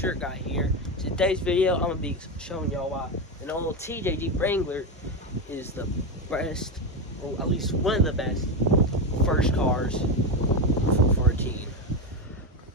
shirt guy here. Today's video, I'm gonna be showing y'all why an old TJ Jeep Wrangler is the best, or at least one of the best, first cars for a teen.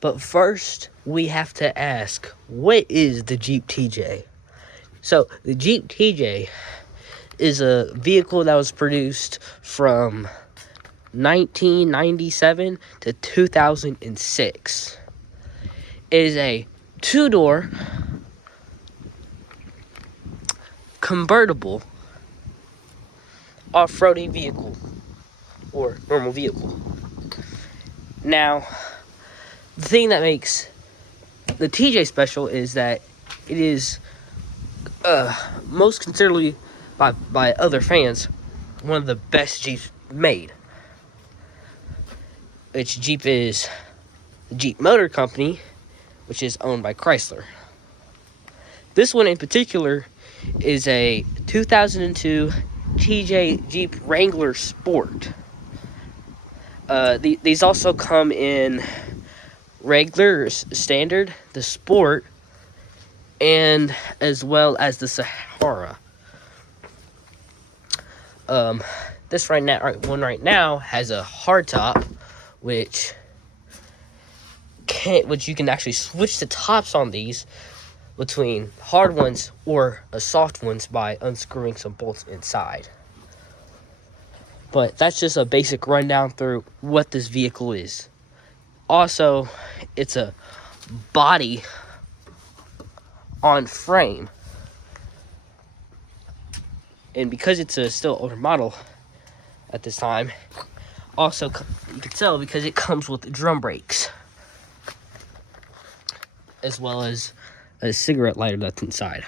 But first, we have to ask, what is the Jeep TJ? So, the Jeep TJ is a vehicle that was produced from 1997 to 2006. It is a two-door convertible off-roading vehicle or normal vehicle. Now, the thing that makes the TJ special is that it is most considerably by other fans one of the best Jeeps made. Which Jeep is the Jeep Motor Company, which is owned by Chrysler. This one in particular is a 2002 TJ Jeep Wrangler Sport. These also come in regular, standard, the Sport, and as well as the Sahara. This one right now has a hardtop, which you can actually switch the tops on these between hard ones or soft ones by unscrewing some bolts inside. But that's just a basic rundown through what this vehicle is. Also, it's a body on frame, and because it's a still older model at this time, also you can tell because it comes with drum brakes as well as a cigarette lighter that's inside.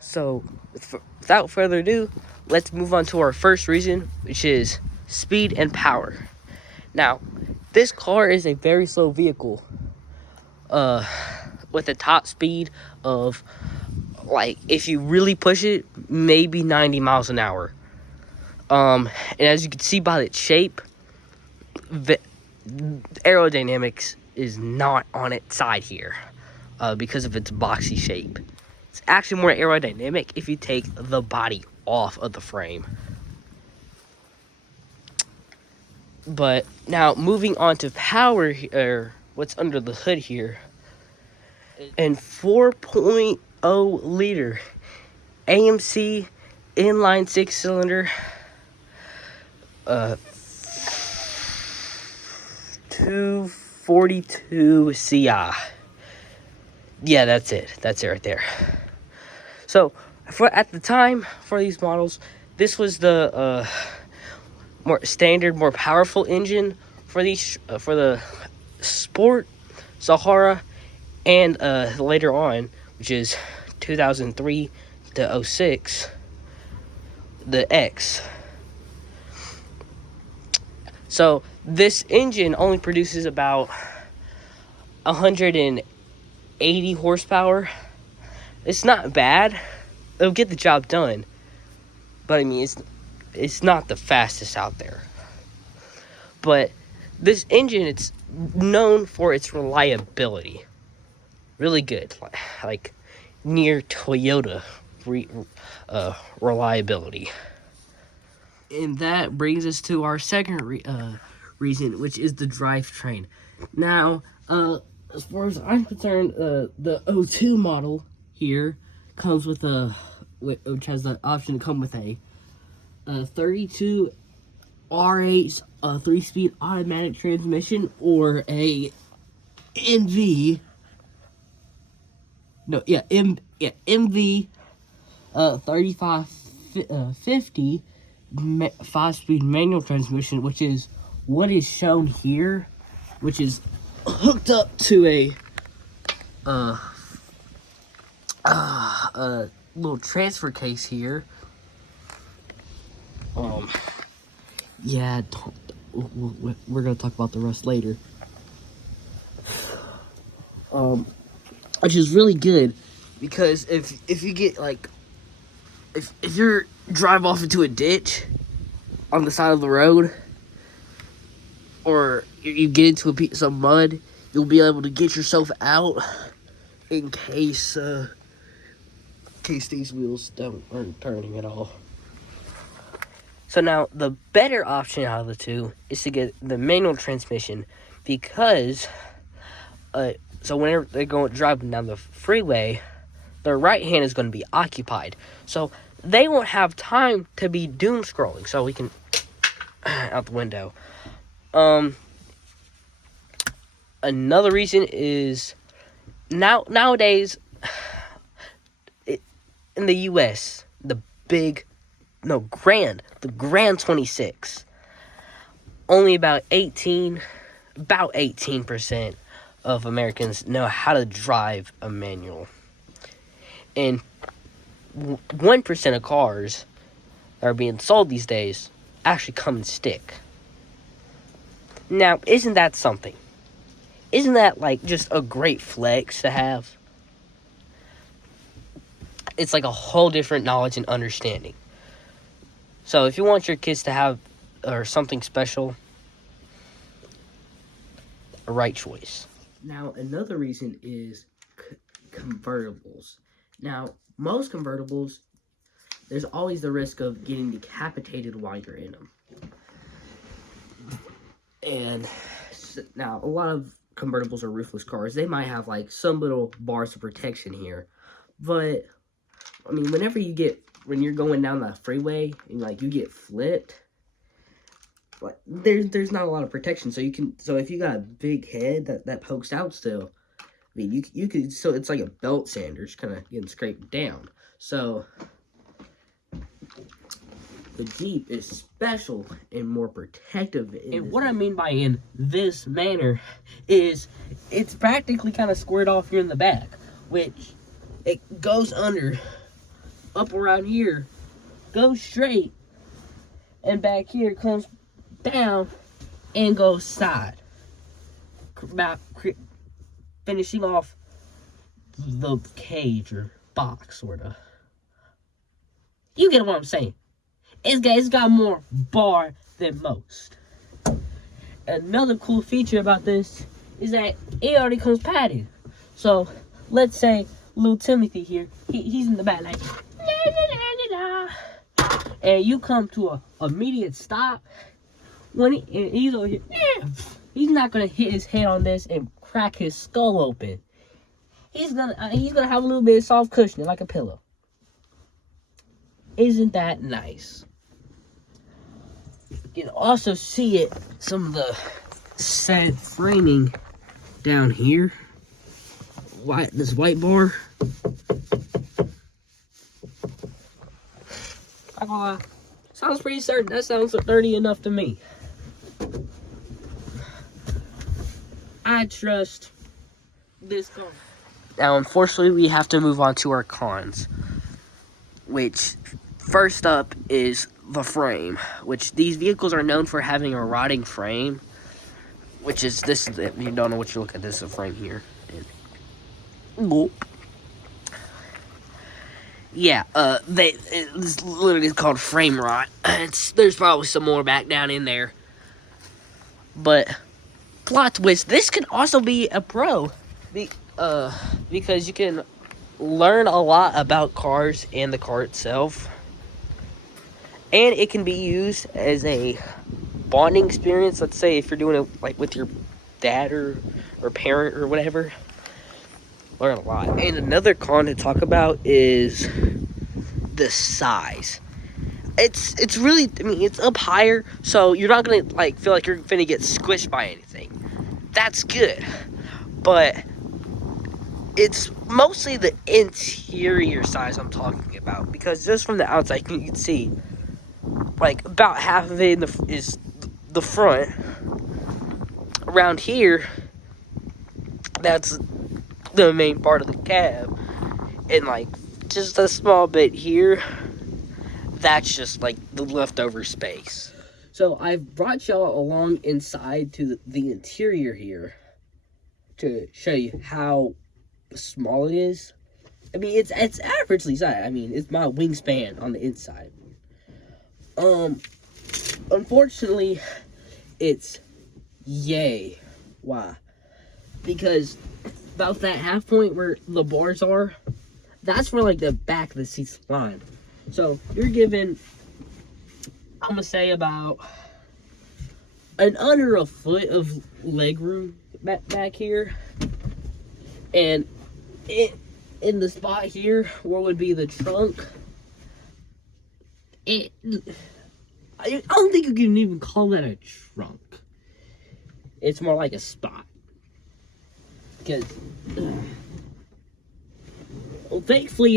So without further ado, let's move on to our first reason, which is speed and power. Now, this car is a very slow vehicle with a top speed of, like, if you really push it, maybe 90 miles an hour. And as you can see by its shape, the aerodynamics is not on its side here because of its boxy shape. It's actually more aerodynamic if you take the body off of the frame. But now, moving on to power, or what's under the hood here, and 4.0 liter AMC inline 6-cylinder 242 CI. Yeah, that's it right there. So at the time for these models, this was the more standard, more powerful engine for these for the Sport, Sahara, and later on, which is 2003 to 06, the X. So this engine only produces about 180 horsepower. It's not bad. It'll get the job done. But I mean, it's not the fastest out there. But this engine, it's known for its reliability. Really good. Like near Toyota reliability. And that brings us to our second reason, which is the drivetrain. Now, as far as I'm concerned, the 02 model here comes with which has the option to come with a 32 R8 3-speed automatic transmission, or a MV 3550 5-speed manual transmission, which is what is shown here, which is hooked up to a little transfer case here. Yeah, we're gonna talk about the rest later. Which is really good, because if you get, like, if you're drive off into a ditch on the side of the road, or you get into some mud, you'll be able to get yourself out in case these wheels aren't turning at all. So now the better option out of the two is to get the manual transmission, because so whenever they're driving down the freeway, their right hand is going to be occupied, so they won't have time to be doom scrolling. So we can out the window. Another reason is nowadays in the U.S. the Grand 26, only about 18% of Americans know how to drive a manual, and 1% of cars that are being sold these days actually come in stick. Now, isn't that something? Isn't that like just a great flex to have? It's like a whole different knowledge and understanding. So if you want your kids to have or something special, a right choice. Now, another reason is convertibles. Now, most convertibles, there's always the risk of getting decapitated while you're in them. And now, a lot of convertibles are roofless cars. They might have like some little bars of protection here, but I mean, when you're going down the freeway and like you get flipped, like there's not a lot of protection. So if you got a big head that pokes out still, I mean you could still, it's like a belt sander, just kind of getting scraped down. So the Jeep is special and more protective. And what I mean by in this manner is it's practically kind of squared off here in the back, which it goes under, up around here, goes straight, and back here comes down and goes side. About finishing off the cage or box, sort of. You get what I'm saying. It's got more bar than most. Another cool feature about this is that it already comes padded. So, let's say little Timothy here, he's in the back like, and you come to a immediate stop. When he's over here, he's not gonna hit his head on this and crack his skull open. He's gonna have a little bit of soft cushioning like a pillow. Isn't that nice? You can also see some of the sad framing down here. This white bar. Sounds pretty certain. That sounds dirty enough to me. I trust this car. Now, unfortunately, we have to move on to our cons. Which, first up is the frame. Which these vehicles are known for having a rotting frame. Which is this. If you don't know what you're looking at, this is a frame here. Yeah, it's literally called frame rot. There's probably some more back down in there. But, plot twist, this could also be a pro. Because you can learn a lot about cars and the car itself. And it can be used as a bonding experience. Let's say if you're doing it like with your dad or parent or whatever. Learn a lot. And another con to talk about is the size. It's really, I mean, it's up higher, so you're not gonna like feel like you're gonna get squished by anything. That's good. But it's mostly the interior size I'm talking about, because just from the outside you can see like about half of it is the front. Around here, that's the main part of the cab, and like just a small bit here, that's just like the leftover space. So I've brought y'all along inside to the interior here to show you how small it is. I mean, it's averagely sized. I mean, it's my wingspan on the inside. Unfortunately, it's yay. Why? because about that half point where the bars are, that's where like the back of the seat's line. So you're given, I'm gonna say, about an under a foot of leg room back here, and in the spot here where would be the trunk, I don't think you can even call that a trunk. It's more like a spot. Because, well, thankfully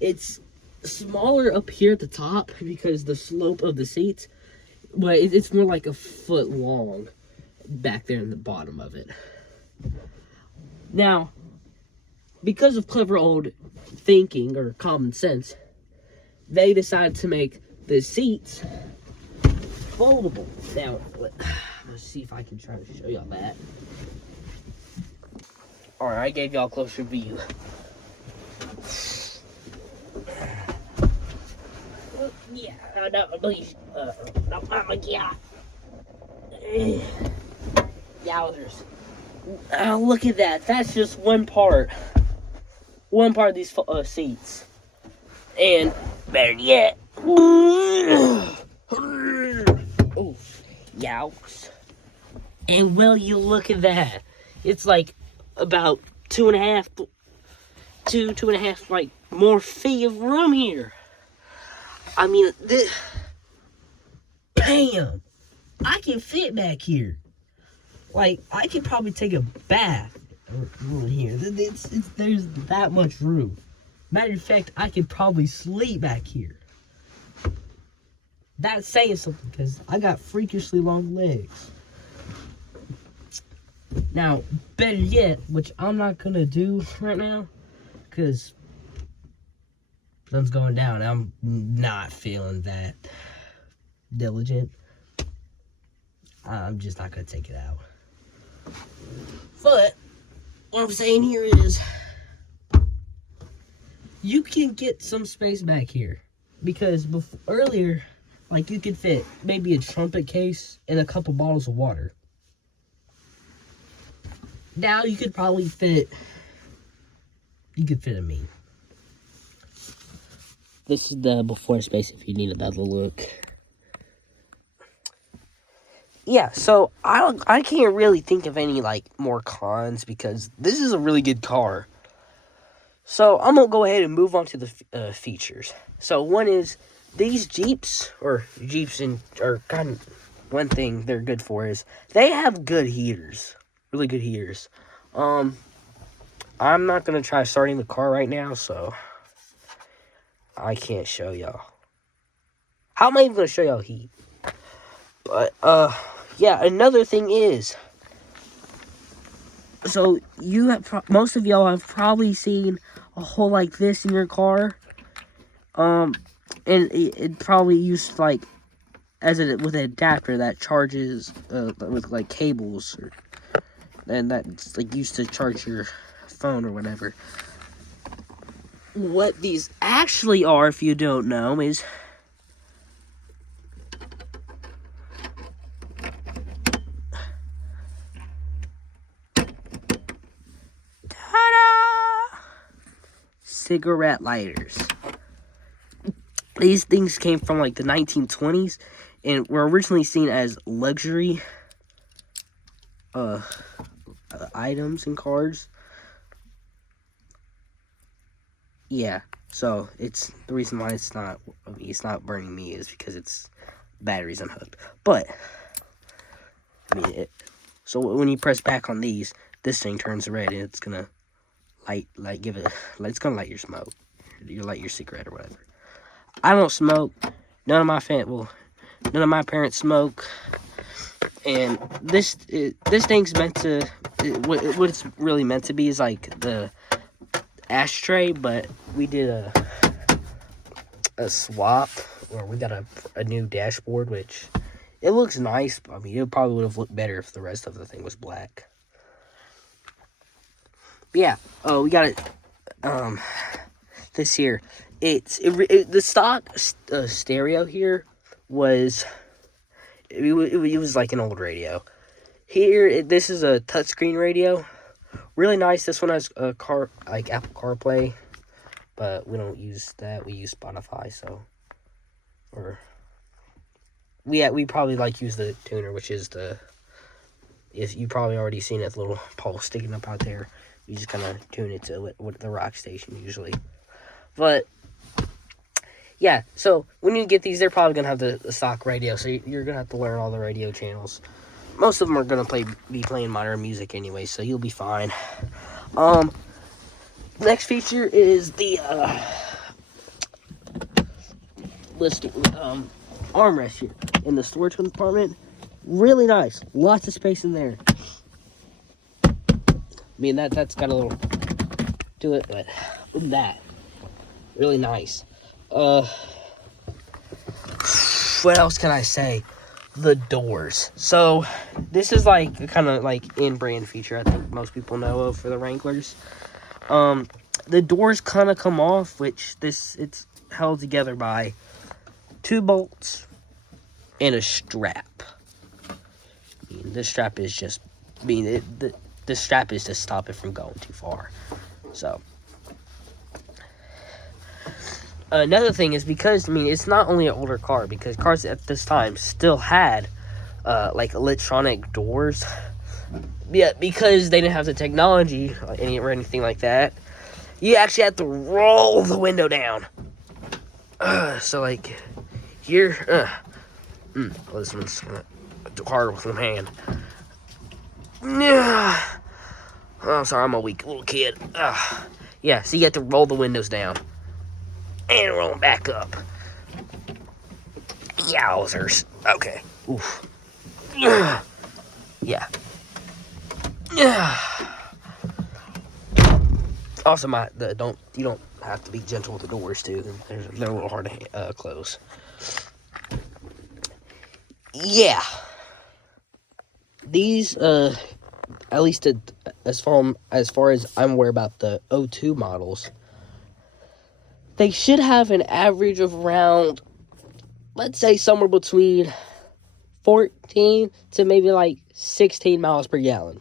it's smaller up here at the top because the slope of the seats, but it's more like a foot long back there in the bottom of it. Now, because of clever old thinking or common sense, they decided to make the seats foldable. Now, let's see if I can try to show y'all that. Alright, I gave y'all a closer view. Yeah, no, please. No, yeah. Yowzers. Oh, look at that. That's just one part. One part of these seats. And better yet. Oh, yowks. And will you look at that? It's like about two and a half, like, more feet of room here. I mean, bam! I can fit back here. Like, I could probably take a bath here. There's that much room. Matter of fact, I could probably sleep back here. That's saying something, because I got freakishly long legs. Now, better yet, which I'm not going to do right now, because sun's going down. I'm not feeling that diligent. I'm just not going to take it out. But what I'm saying here is, you can get some space back here. Because earlier, like, you could fit maybe a trumpet case and a couple bottles of water. Now you could probably fit a me. This is the before space if you need another look. Yeah, so I can't really think of any like more cons because this is a really good car. So I'm gonna go ahead and move on to the features. So one is these Jeeps are kind of, one thing they're good for is they have good heaters. Really good heaters. I'm not gonna try starting the car right now, so I can't show y'all. How am I even gonna show y'all heat? But yeah, another thing is, so you have most of y'all have probably seen a hole like this in your car, and it probably used like with an adapter that charges with like cables, and that's like used to charge your phone or whatever. What these actually are, if you don't know, is ta-da! Cigarette lighters. These things came from like the 1920s and were originally seen as luxury items in cars. Yeah, so it's the reason why it's not burning me is because it's batteries unhooked. But I mean, so when you press back on these, this thing turns red and it's gonna it's gonna light your smoke. You light your cigarette or whatever. I don't smoke. None of my parents smoke. And this thing's meant to, what it's really meant to be is like the ashtray, but we did a swap where we got a new dashboard, which it looks nice. I mean, it probably would have looked better if the rest of the thing was black. But yeah, we got it. This here, the stock stereo here was it was like an old radio. Here, this is a touchscreen radio. Really nice. This one has a like Apple CarPlay, but we don't use that. We use Spotify, so we probably use the tuner, which is if you probably already seen it, the little pole sticking up out there. You just kind of tune it to the rock station usually. But yeah, so when you get these, they're probably gonna have the stock radio, so you're gonna have to learn all the radio channels. Most of them are gonna be playing modern music anyway, so you'll be fine. Next feature is the listing armrest here in the storage compartment. Really nice, lots of space in there. I mean that's got a little to it, but look at that, really nice. What else can I say? The doors. So this is a kind of in brand feature I think most people know of for the Wranglers. The doors kind of come off, which it's held together by 2 bolts and a strap. I mean, this strap is just the strap is to stop it from going too far. So another thing is because it's not only an older car, because cars at this time still had electronic doors. Yeah, because they didn't have the technology or anything like that. You actually have to roll the window down. So here, well, this one's hard with one hand. Oh, I'm sorry, I'm a weak little kid. Yeah, so you have to roll the windows down and roll them back up. Yowzers. Okay. Oof. Yeah. Also, you don't have to be gentle with the doors too. They're a little hard to close. Yeah. These at least as far as I'm aware about the 02 models, they should have an average of around, let's say, somewhere between 14 to maybe 16 miles per gallon.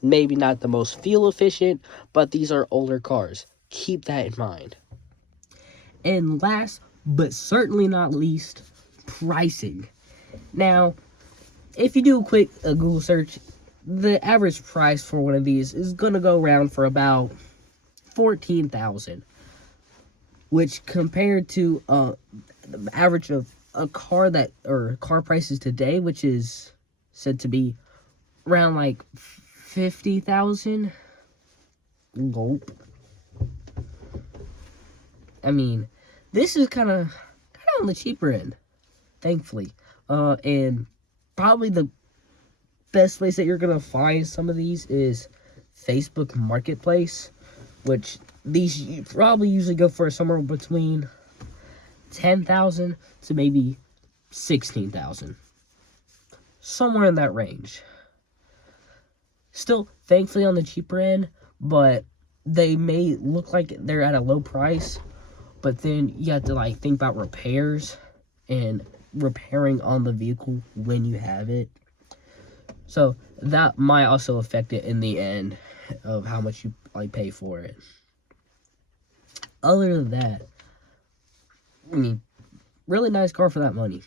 Maybe not the most fuel efficient, but these are older cars. Keep that in mind. And last, but certainly not least, pricing. Now, if you do a quick Google search, the average price for one of these is going to go around for about $14,000, which compared to the average of a car car prices today, which is said to be around $50,000. Gulp. I mean, this is kind of on the cheaper end, thankfully. And probably the best place that you're gonna find some of these is Facebook Marketplace, which these you probably usually go for somewhere between $10,000 to maybe $16,000, somewhere in that range. Still, thankfully, on the cheaper end, but they may look like they're at a low price, but then you have to think about repairs and repairing on the vehicle when you have it. So that might also affect it in the end of how much you pay for it. Other than that, really nice car for that money.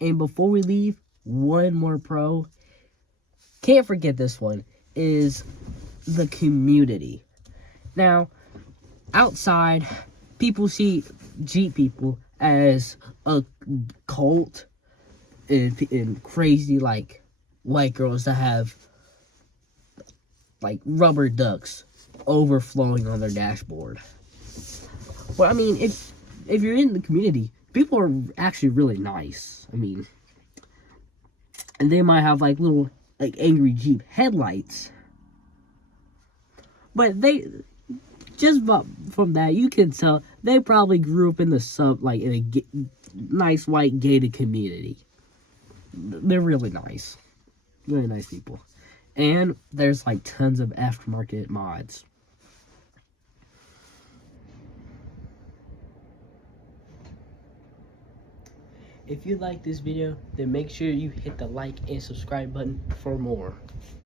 And before we leave, one more pro. Can't forget this one, is the community. Now, outside, people see Jeep people as a cult and crazy white girls that have rubber ducks overflowing on their dashboard. Well, if you're in the community, people are actually really nice. And they might have little angry Jeep headlights, but they just from that you can tell they probably grew up in the in a nice white gated community. They're really nice people, and there's tons of aftermarket mods. If you like this video, then make sure you hit the like and subscribe button for more.